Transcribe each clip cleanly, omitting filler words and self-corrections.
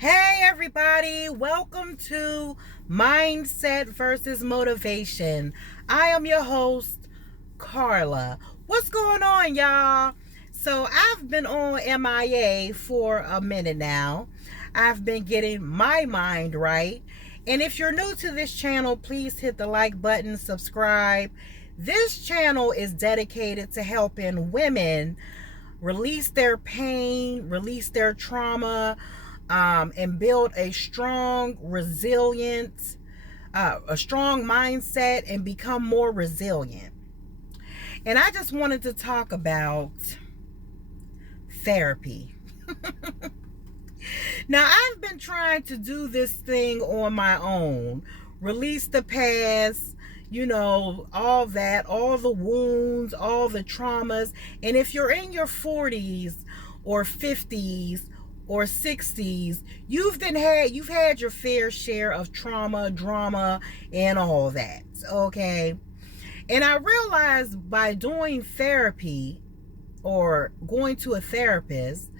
Hey everybody, welcome to Mindset versus Motivation. I am your host, Carla. What's going on, y'all? So I've been on MIA for a minute now. I've been getting my mind right. And if you're new to this channel, please hit the like button, subscribe. This channel is dedicated to helping women release their pain, release their trauma, and build a strong, resilient, a strong mindset and become more resilient. And I just wanted to talk about therapy. Now, I've been trying to do this thing on my own, release the past, all that, all the wounds, all the traumas. And if you're in your 40s or 50s or 60s, you've had your fair share of trauma, drama, and all that. Okay. And I realized by doing therapy or going to a therapist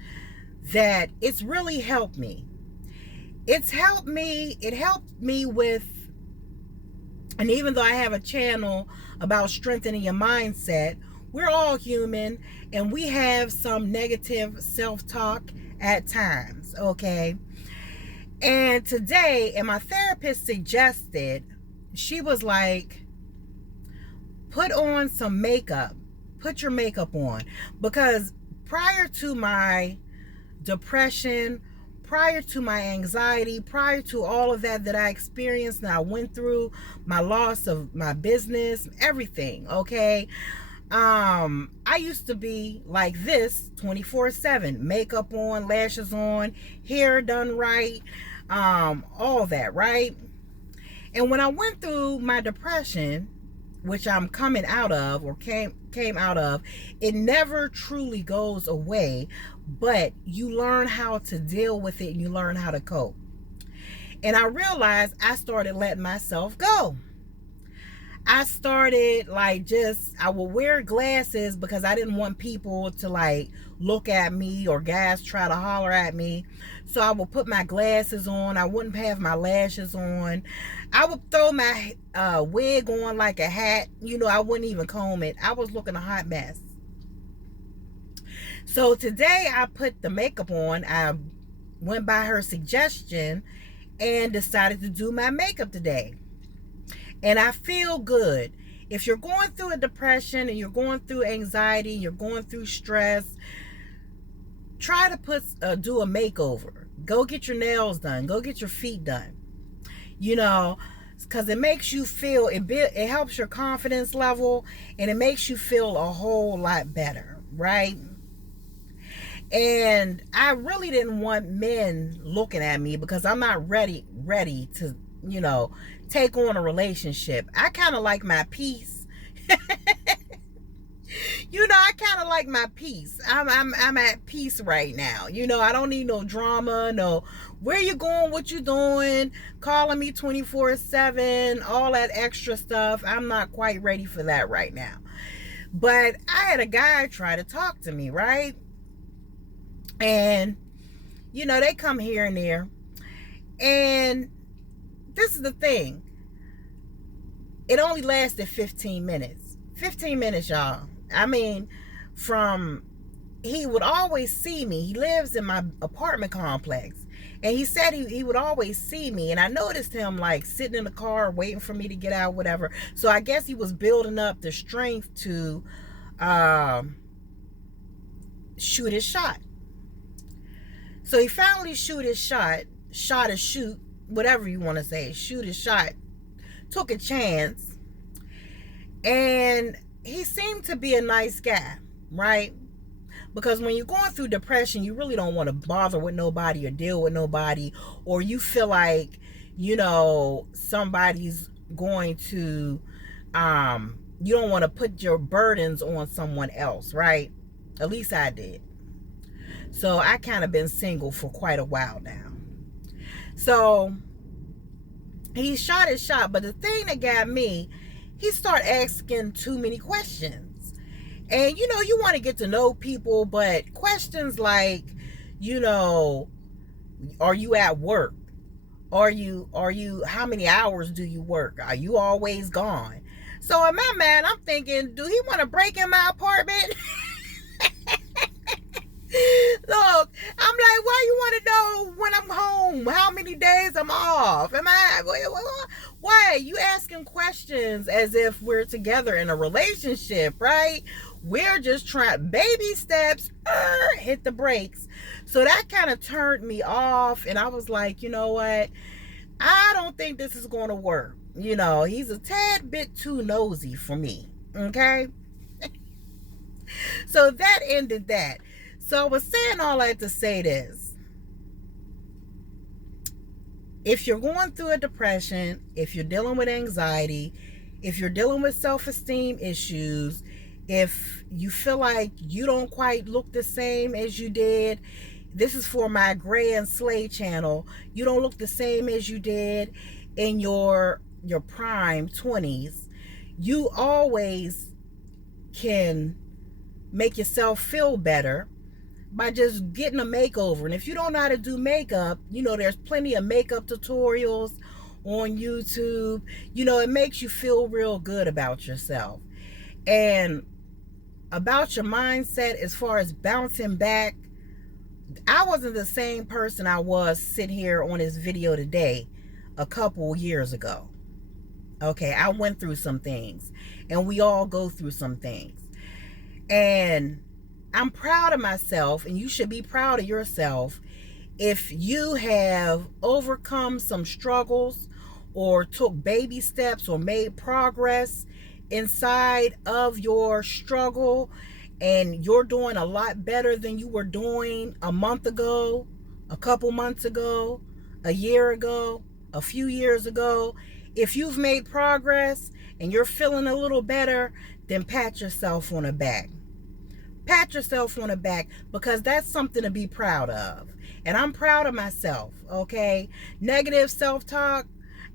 that it's really helped me. It helped me with, and even though I have a channel about strengthening your mindset, we're all human and we have some negative self-talk at times, okay? And today, and my therapist suggested, she was like, put on some makeup, put your makeup on. Because prior to my depression, prior to my anxiety, prior to all of that I experienced and I went through, my loss of my business, everything, okay? I used to be like this 24/7, makeup on, lashes on, hair done right, all that, right? And when I went through my depression, which I'm coming out of or came out of, it never truly goes away, but you learn how to deal with it and you learn how to cope. And I realized I started letting myself go. I started I would wear glasses because I didn't want people to look at me or guys try to holler at me. So I would put my glasses on. I wouldn't have my lashes on. I would throw my wig on like a hat. I wouldn't even comb it. I was looking a hot mess. So today I put the makeup on. I went by her suggestion and decided to do my makeup today. And I feel good. If you're going through a depression and you're going through anxiety, you're going through stress, try to do a makeover. Go get your nails done. Go get your feet done. Because it makes you feel, it helps your confidence level and it makes you feel a whole lot better, right? And I really didn't want men looking at me because I'm not ready to, take on a relationship. I kind of like my peace. I kind of like my peace. I'm at peace right now. I don't need no drama, no where you going, what you doing, calling me 24/7, all that extra stuff. I'm not quite ready for that right now. But I had a guy try to talk to me, right? And they come here and there. And this is the thing. It only lasted 15 minutes. 15 minutes, y'all. I mean, he would always see me. He lives in my apartment complex. And he said he would always see me. And I noticed him sitting in the car waiting for me to get out, whatever. So I guess he was building up the strength to shoot his shot. So he finally shoot his shot, whatever you want to say, shoot his shot, took a chance, and he seemed to be a nice guy, right? Because when you're going through depression, you really don't want to bother with nobody or deal with nobody, or you feel like, somebody's going to, you don't want to put your burdens on someone else, right? At least I did. So I kind of been single for quite a while now. So he shot his shot, but the thing that got me, he started asking too many questions. And you want to get to know people, but questions like, Are you at work? Are you how many hours do you work? Are you always gone? So in my mind, I'm thinking, do he want to break in my apartment? Look, I'm like, why you want to know when I'm home? How many days I'm off? Why? You asking questions as if we're together in a relationship, right? We're just trying baby steps, hit the brakes. So that kind of turned me off. And I was like, you know what? I don't think this is going to work. You know, he's a tad bit too nosy for me. Okay. So that ended that. So I was saying all that to say this. If you're going through a depression, if you're dealing with anxiety, if you're dealing with self-esteem issues, if you feel like you don't quite look the same as you did, this is for my Gray and Slay channel. You don't look the same as you did in your prime 20s. You always can make yourself feel better by just getting a makeover. And if you don't know how to do makeup, you know, there's plenty of makeup tutorials on YouTube. You know, it makes you feel real good about yourself. And about your mindset as far as bouncing back, I wasn't the same person I was sitting here on this video today a couple years ago. Okay, I went through some things, and we all go through some things. And I'm proud of myself, and you should be proud of yourself if you have overcome some struggles or took baby steps or made progress inside of your struggle, and you're doing a lot better than you were doing a month ago, a couple months ago, a year ago, a few years ago. If you've made progress and you're feeling a little better, then pat yourself on the back. Pat yourself on the back, because that's something to be proud of. And I'm proud of myself, okay? Negative self-talk,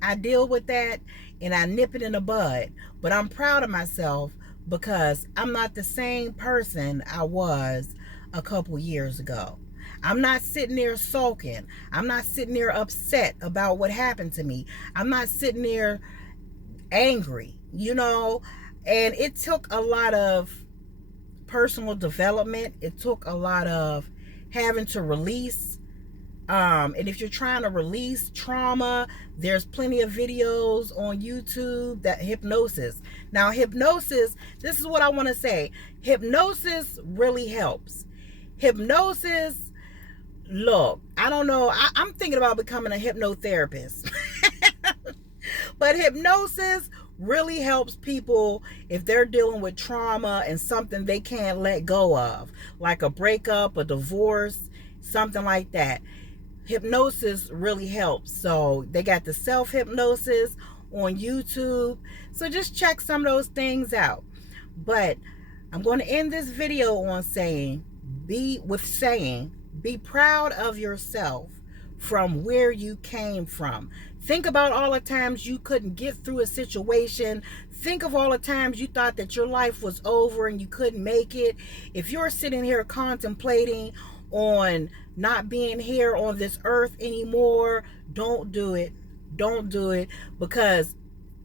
I deal with that and I nip it in the bud. But I'm proud of myself because I'm not the same person I was a couple years ago. I'm not sitting there sulking. I'm not sitting there upset about what happened to me. I'm not sitting there angry, you know? And it took a lot of personal development. It took a lot of having to release. And if you're trying to release trauma, there's plenty of videos on YouTube that hypnosis. Now, hypnosis, this is what I want to say. Hypnosis really helps. Hypnosis, look, I don't know. I'm thinking about becoming a hypnotherapist. But hypnosis really helps people if they're dealing with trauma and something they can't let go of, like a breakup, a divorce, something like that. Hypnosis really helps. So they got the self-hypnosis on YouTube. So just check some of those things out. But I'm going to end this video on saying, be proud of yourself from where you came from. Think about all the times you couldn't get through a situation. Think of all the times you thought that your life was over and you couldn't make it. If you're sitting here contemplating on not being here on this earth anymore, don't do it. Don't do it, because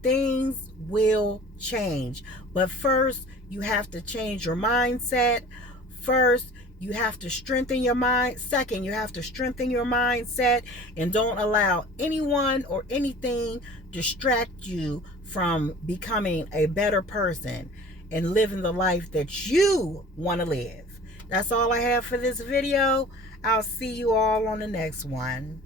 things will change. But first, you have to change your mindset. First, you have to strengthen your mind. Second, you have to strengthen your mindset, and don't allow anyone or anything distract you from becoming a better person and living the life that you want to live. That's all I have for this video. I'll see you all on the next one.